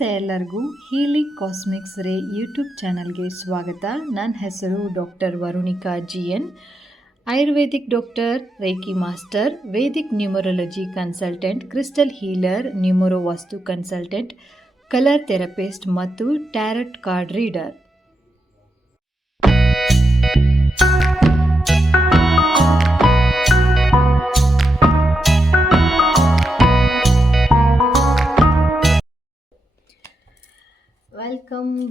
ನಮಸ್ತೆ ಎಲ್ಲರಿಗೂ. Healing cosmics ರೇ ಯೂಟ್ಯೂಬ್ ಚಾನಲ್ಗೆ ಸ್ವಾಗತ. ನನ್ನ ಹೆಸರು doctor Varunika GN, Ayurvedic doctor, reiki master, Vedic numerology consultant, crystal healer, numero vastu consultant, colour therapist ಮತ್ತು tarot card reader.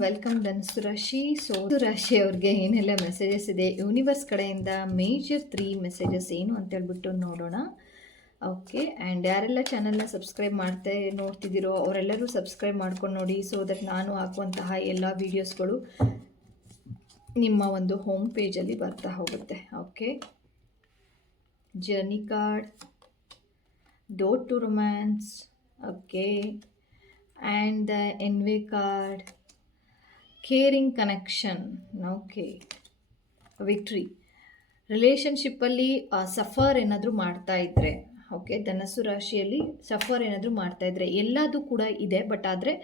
Welcome Dhanusu rashi. ರಾಶಿ ಅವ್ರಿಗೆ ಏನೆಲ್ಲ ಮೆಸೇಜಸ್ ಇದೆ ಯೂನಿವರ್ಸ್ ಕಡೆಯಿಂದ, ಮೇಜರ್ 3 ಮೆಸೇಜಸ್ ಏನು ಅಂತ ಹೇಳ್ಬಿಟ್ಟು ನೋಡೋಣ. ಓಕೆ, ಆ್ಯಂಡ್ ಯಾರೆಲ್ಲ ಚಾನಲ್ನ ಸಬ್ಸ್ಕ್ರೈಬ್ ನೋಡ್ತಿದ್ದೀರೋ ಅವರೆಲ್ಲರೂ ಸಬ್ಸ್ಕ್ರೈಬ್ ಮಾಡ್ಕೊಂಡು ನೋಡಿ, ಸೊ ದಟ್ ನಾನು ಹಾಕುವಂತಹ ಎಲ್ಲ ವೀಡಿಯೋಸ್ಗಳು ನಿಮ್ಮ ಒಂದು ಹೋಮ್ ಪೇಜಲ್ಲಿ ಬರ್ತಾ ಹೋಗುತ್ತೆ. Okay, journey card, door to romance, okay, and the envy card, caring connection, okay, victory. ರಿಲೇಷನ್ಶಿಪ್ಪಲ್ಲಿ ಸಫರ್ ಏನಾದರೂ ಮಾಡ್ತಾ ಇದ್ದರೆ, ಓಕೆ, ಧನಸ್ಸು ರಾಶಿಯಲ್ಲಿ ಸಫರ್ ಏನಾದರೂ ಮಾಡ್ತಾ ಇದ್ದರೆ ಎಲ್ಲದೂ ಕೂಡ ಇದೆ. ಬಟ್ ಆದರೆ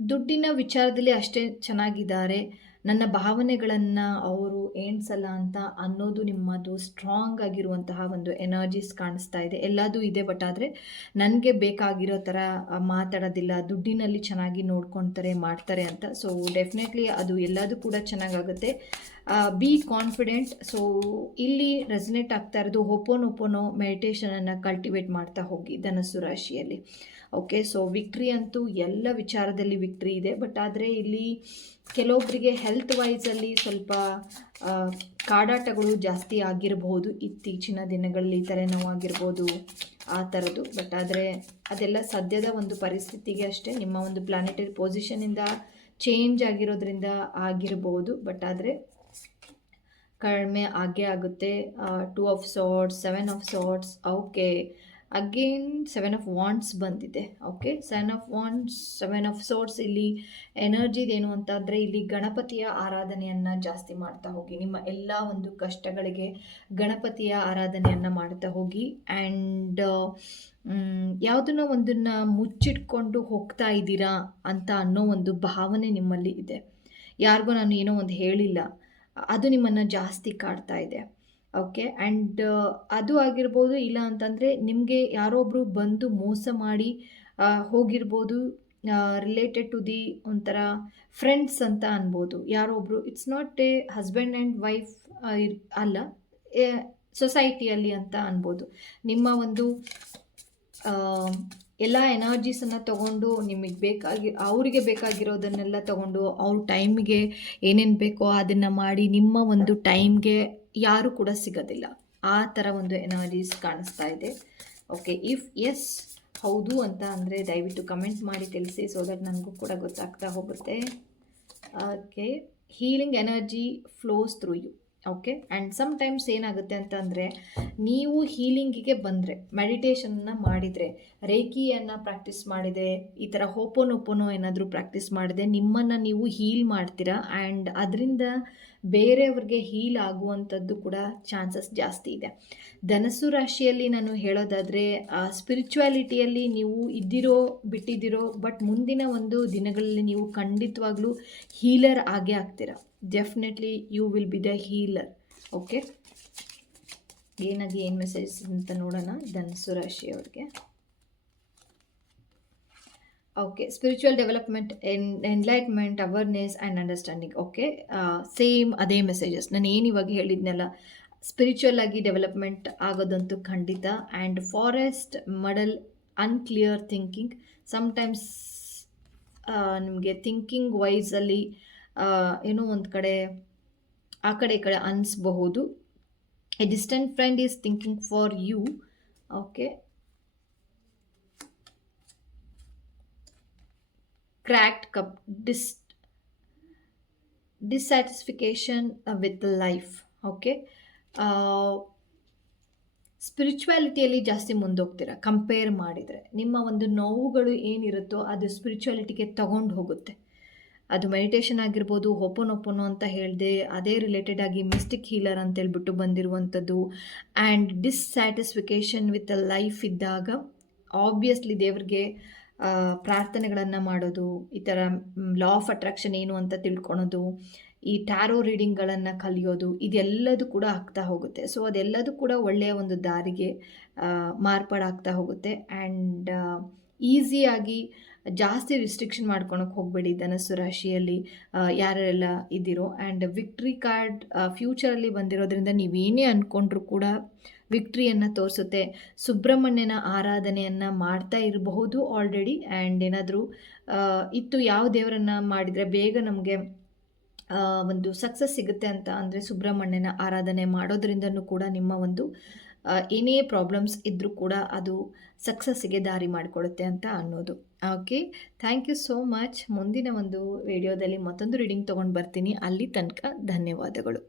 ದುಡ್ಡಿನ ವಿಚಾರದಲ್ಲಿ ಅಷ್ಟೇ ಚೆನ್ನಾಗಿದ್ದಾರೆ, ನನ್ನ ಭಾವನೆಗಳನ್ನು ಅವರು ಎಣಿಸಲ್ಲ ಅಂತ ಅನ್ನೋದು ನಿಮ್ಮದು ಸ್ಟ್ರಾಂಗ್ ಆಗಿರುವಂತಹ ಒಂದು ಎನರ್ಜೀಸ್ ಕಾಣಿಸ್ತಾ ಇದೆ. ಎಲ್ಲದೂ ಇದೆ, ಬಟ್ ಆದರೆ ನನಗೆ ಬೇಕಾಗಿರೋ ಥರ ಮಾತಾಡೋದಿಲ್ಲ, ದುಡ್ಡಿನಲ್ಲಿ ಚೆನ್ನಾಗಿ ನೋಡ್ಕೊಳ್ತಾರೆ, ಮಾಡ್ತಾರೆ ಅಂತ. ಸೊ ಡೆಫಿನೆಟ್ಲಿ ಅದು ಎಲ್ಲದೂ ಕೂಡ ಚೆನ್ನಾಗಾಗುತ್ತೆ. Be confident. ಸೊ ಇಲ್ಲಿ ರೆಸನೇಟ್ ಆಗ್ತಾ ಇರೋದು ಹೋಪೋನೋಪೋನೋ ಮೆಡಿಟೇಷನನ್ನು ಕಲ್ಟಿವೇಟ್ ಮಾಡ್ತಾ ಹೋಗಿ ಧನಸ್ಸು ರಾಶಿಯಲ್ಲಿ. ಓಕೆ, ಸೊ ವಿಕ್ಟ್ರಿ ಅಂತೂ ಎಲ್ಲ ವಿಚಾರದಲ್ಲಿ ವಿಕ್ಟ್ರಿ ಇದೆ. ಬಟ್ ಆದರೆ ಇಲ್ಲಿ ಕೆಲವೊಬ್ಬರಿಗೆ ಹೆಲ್ತ್ ವೈಸಲ್ಲಿ ಸ್ವಲ್ಪ ಕಾಡಾಟಗಳು ಜಾಸ್ತಿ ಆಗಿರಬಹುದು ಇತ್ತೀಚಿನ ದಿನಗಳಲ್ಲಿ, ತಲೆನೋವಾಗಿರ್ಬೋದು ಆ ಥರದ್ದು. ಬಟ್ ಆದರೆ ಅದೆಲ್ಲ ಸದ್ಯದ ಒಂದು ಪರಿಸ್ಥಿತಿಗೆ ಅಷ್ಟೇ, ನಿಮ್ಮ ಒಂದು ಪ್ಲಾನೆಟರಿ ಪೊಸಿಷನಿಂದ ಚೇಂಜ್ ಆಗಿರೋದ್ರಿಂದ ಆಗಿರ್ಬೋದು. ಬಟ್ ಆದರೆ ಕಡಿಮೆ ಆಗೇ ಆಗುತ್ತೆ. 2 of swords, 7 of swords, okay, again 7 of wands ಬಂದಿದೆ. Okay, 7 of wands, 7 of swords. ಇಲ್ಲಿ ಎನರ್ಜಿದೇನು ಅಂತಂದರೆ ಇಲ್ಲಿ ಗಣಪತಿಯ ಆರಾಧನೆಯನ್ನು ಜಾಸ್ತಿ ಮಾಡ್ತಾ ಹೋಗಿ, ನಿಮ್ಮ ಎಲ್ಲ ಒಂದು ಕಷ್ಟಗಳಿಗೆ ಗಣಪತಿಯ ಆರಾಧನೆಯನ್ನು ಮಾಡ್ತಾ ಹೋಗಿ. ಆ್ಯಂಡ್ ಯಾವುದನ್ನ ಒಂದನ್ನು ಮುಚ್ಚಿಟ್ಕೊಂಡು ಹೋಗ್ತಾ ಇದ್ದೀರಾ ಅಂತ ಅನ್ನೋ ಒಂದು ಭಾವನೆ ನಿಮ್ಮಲ್ಲಿ ಇದೆ. ಯಾರಿಗೂ ನಾನು ಏನೋ ಒಂದು ಹೇಳಿಲ್ಲ, ಅದು ನಿಮ್ಮನ್ನು ಜಾಸ್ತಿ ಕಾಡ್ತಾ ಇದೆ. ಓಕೆ, ಆ್ಯಂಡ್ ಅದು ಆಗಿರ್ಬೋದು. ಇಲ್ಲ ಅಂತಂದರೆ ನಿಮಗೆ ಯಾರೊಬ್ಬರು ಬಂದು ಮೋಸ ಮಾಡಿ ಹೋಗಿರ್ಬೋದು, ರಿಲೇಟೆಡ್ ಟು ದಿ ಒಂಥರ ಫ್ರೆಂಡ್ಸ್ ಅಂತ ಅನ್ಬೋದು ಯಾರೊಬ್ಬರು. It's not A husband and wife ಅಲ್ಲ, ಸೊಸೈಟಿಯಲ್ಲಿ ಅಂತ ಅನ್ಬೋದು. ನಿಮ್ಮ ಒಂದು ಎಲ್ಲ ಎನರ್ಜೀಸನ್ನು ತೊಗೊಂಡು ನಿಮಗೆ ಅವರಿಗೆ ಬೇಕಾಗಿರೋದನ್ನೆಲ್ಲ ತೊಗೊಂಡು ಅವ್ರ ಟೈಮಿಗೆ ಏನೇನು ಬೇಕೋ ಅದನ್ನು ಮಾಡಿ ನಿಮ್ಮ ಒಂದು ಟೈಮ್ಗೆ ಯಾರೂ ಕೂಡ ಸಿಗೋದಿಲ್ಲ. ಆ ಥರ ಒಂದು ಎನರ್ಜೀಸ್ ಕಾಣಿಸ್ತಾ ಇದೆ. ಓಕೆ, ಇಫ್ ಎಸ್ ಹೌದು ಅಂತ ಅಂದರೆ ದಯವಿಟ್ಟು ಕಮೆಂಟ್ ಮಾಡಿ ತಿಳಿಸಿ, ಸೊ ದಟ್ ನನಗೂ ಕೂಡ ಗೊತ್ತಾಗ್ತಾ ಹೋಗುತ್ತೆ. Okay, healing energy flows through you. Okay, and sometimes ಏನಾಗುತ್ತೆ ಅಂತ ಅಂದರೆ ನೀವು ಹೀಲಿಂಗಿಗೆ ಬಂದರೆ, ಮೆಡಿಟೇಷನ್ನ ಮಾಡಿದರೆ, ರೇಕಿಯನ್ನು ಪ್ರಾಕ್ಟೀಸ್ ಮಾಡಿದರೆ, ಈ ಥರ ಹೋಪೋನೋಪೋನೋ ಏನಾದರೂ ಪ್ರಾಕ್ಟೀಸ್ ಮಾಡಿದೆ, ನಿಮ್ಮನ್ನು ನೀವು ಹೀಲ್ ಮಾಡ್ತೀರಾ. ಆ್ಯಂಡ್ ಅದರಿಂದ ಬೇರೆಯವ್ರಿಗೆ ಹೀಲ್ ಆಗುವಂಥದ್ದು ಕೂಡ ಚಾನ್ಸಸ್ ಜಾಸ್ತಿ ಇದೆ. ಧನಸ್ಸು ರಾಶಿಯಲ್ಲಿ ನಾನು ಹೇಳೋದಾದರೆ ಸ್ಪಿರಿಚುವಾಲಿಟಿಯಲ್ಲಿ ನೀವು ಇದ್ದಿರೋ ಬಿಟ್ಟಿದ್ದೀರೋ, ಬಟ್ ಮುಂದಿನ ಒಂದು ದಿನಗಳಲ್ಲಿ ನೀವು ಖಂಡಿತವಾಗ್ಲೂ ಹೀಲರ್ ಆಗೇ ಆಗ್ತೀರಾ. Definitely you will be the healer. Okay, ಏನು ಮೆಸೇಜ್ ಅಂತ ನೋಡೋಣ ಧನಸ್ಸು ರಾಶಿಯವ್ರಿಗೆ. Okay, spiritual development, enlightenment, awareness and understanding. Okay, same ಅದೇ ಮೆಸೇಜಸ್ ನಾನು ಏನು ಇವಾಗ ಹೇಳಿದ್ನಲ್ಲ, ಸ್ಪಿರಿಚುವಲ್ ಆಗಿ ಡೆವಲಪ್ಮೆಂಟ್ ಆಗೋದಂತೂ ಖಂಡಿತ. And forest muddle, unclear thinking. Sometimes ನಿಮಗೆ ಥಿಂಕಿಂಗ್ ವೈಸಲ್ಲಿ ಏನೋ ಒಂದು ಕಡೆ ಆ ಕಡೆ ಈ ಕಡೆ ಅನಿಸ್ಬಹುದು. A distant friend is thinking for you. Okay, cracked cup, dissatisfaction with life. Okay, ಸ್ಪಿರಿಚುವಾಲಿಟಿಯಲ್ಲಿ ಜಾಸ್ತಿ ಮುಂದೋಗ್ತೀರಾ ಕಂಪೇರ್ ಮಾಡಿದರೆ. ನಿಮ್ಮ ಒಂದು ನೋವುಗಳು ಏನಿರುತ್ತೋ ಅದು ಸ್ಪಿರಿಚುವಾಲಿಟಿಗೆ ತಗೊಂಡು ಹೋಗುತ್ತೆ. ಅದು ಮೆಡಿಟೇಷನ್ ಆಗಿರ್ಬೋದು, ಹೋಪೋನೋಪೋನೋ ಅಂತ ಹೇಳಿದೆ, ಅದೇ ರಿಲೇಟೆಡ್ ಆಗಿ ಮಿಸ್ಟಿಕ್ ಹೀಲರ್ ಅಂತ ಹೇಳ್ಬಿಟ್ಟು ಬಂದಿರುವಂಥದ್ದು. ಆ್ಯಂಡ್ ಡಿಸ್ಸ್ಯಾಟಿಸ್ಫಿಕೇಷನ್ ವಿತ್ ಅ ಲೈಫ್ ಇದ್ದಾಗ ಆಬ್ವಿಯಸ್ಲಿ ದೇವ್ರಿಗೆ ಪ್ರಾರ್ಥನೆಗಳನ್ನು ಮಾಡೋದು, ಈ ಥರ ಲಾ ಆಫ್ ಅಟ್ರಾಕ್ಷನ್ ಏನು ಅಂತ ತಿಳ್ಕೊಳೋದು, ಈ ಟ್ಯಾರೋ ರೀಡಿಂಗ್ಗಳನ್ನು ಕಲಿಯೋದು, ಇದೆಲ್ಲದೂ ಕೂಡ ಆಗ್ತಾ ಹೋಗುತ್ತೆ. ಸೊ ಅದೆಲ್ಲದೂ ಕೂಡ ಒಳ್ಳೆಯ ಒಂದು ದಾರಿಗೆ ಮಾರ್ಪಾಡಾಗ್ತಾ ಹೋಗುತ್ತೆ. ಆ್ಯಂಡ್ ಈಸಿಯಾಗಿ ಜಾಸ್ತಿ ರಿಸ್ಟ್ರಿಕ್ಷನ್ ಮಾಡ್ಕೊಳಕ್ಕೆ ಹೋಗಬೇಡಿ ಧನಸ್ಸು ರಾಶಿಯಲ್ಲಿ ಯಾರೆಲ್ಲ ಇದ್ದೀರೋ. ಆ್ಯಂಡ್ ವಿಕ್ಟ್ರಿ ಕಾರ್ಡ್ ಫ್ಯೂಚರಲ್ಲಿ ಬಂದಿರೋದ್ರಿಂದ ನೀವೇನೇ ಅಂದ್ಕೊಂಡ್ರೂ ಕೂಡ ವಿಕ್ಟ್ರಿಯನ್ನು ತೋರಿಸುತ್ತೆ. ಸುಬ್ರಹ್ಮಣ್ಯನ ಆರಾಧನೆಯನ್ನು ಮಾಡ್ತಾ ಇರಬಹುದು ಆಲ್ರೆಡಿ. ಆ್ಯಂಡ್ ಏನಾದರೂ ಇತ್ತು ಯಾವ ದೇವರನ್ನು ಮಾಡಿದರೆ ಬೇಗ ನಮಗೆ ಒಂದು ಸಕ್ಸಸ್ ಸಿಗುತ್ತೆ ಅಂತ ಅಂದರೆ ಸುಬ್ರಹ್ಮಣ್ಯನ ಆರಾಧನೆ ಮಾಡೋದ್ರಿಂದನೂ ಕೂಡ ನಿಮ್ಮ ಒಂದು ಏನೇ ಪ್ರಾಬ್ಲಮ್ಸ್ ಇದ್ದರೂ ಕೂಡ ಅದು ಸಕ್ಸಸ್ಸಿಗೆ ದಾರಿ ಮಾಡಿಕೊಡುತ್ತೆ ಅಂತ ಅನ್ನೋದು. Okay, thank you so much. ಮುಂದಿನ ಒಂದು ವಿಡಿಯೋದಲ್ಲಿ ಮತ್ತೊಂದು ರೀಡಿಂಗ್ ತೊಗೊಂಡು ಬರ್ತೀನಿ. ಅಲ್ಲಿ ತನಕ ಧನ್ಯವಾದಗಳು.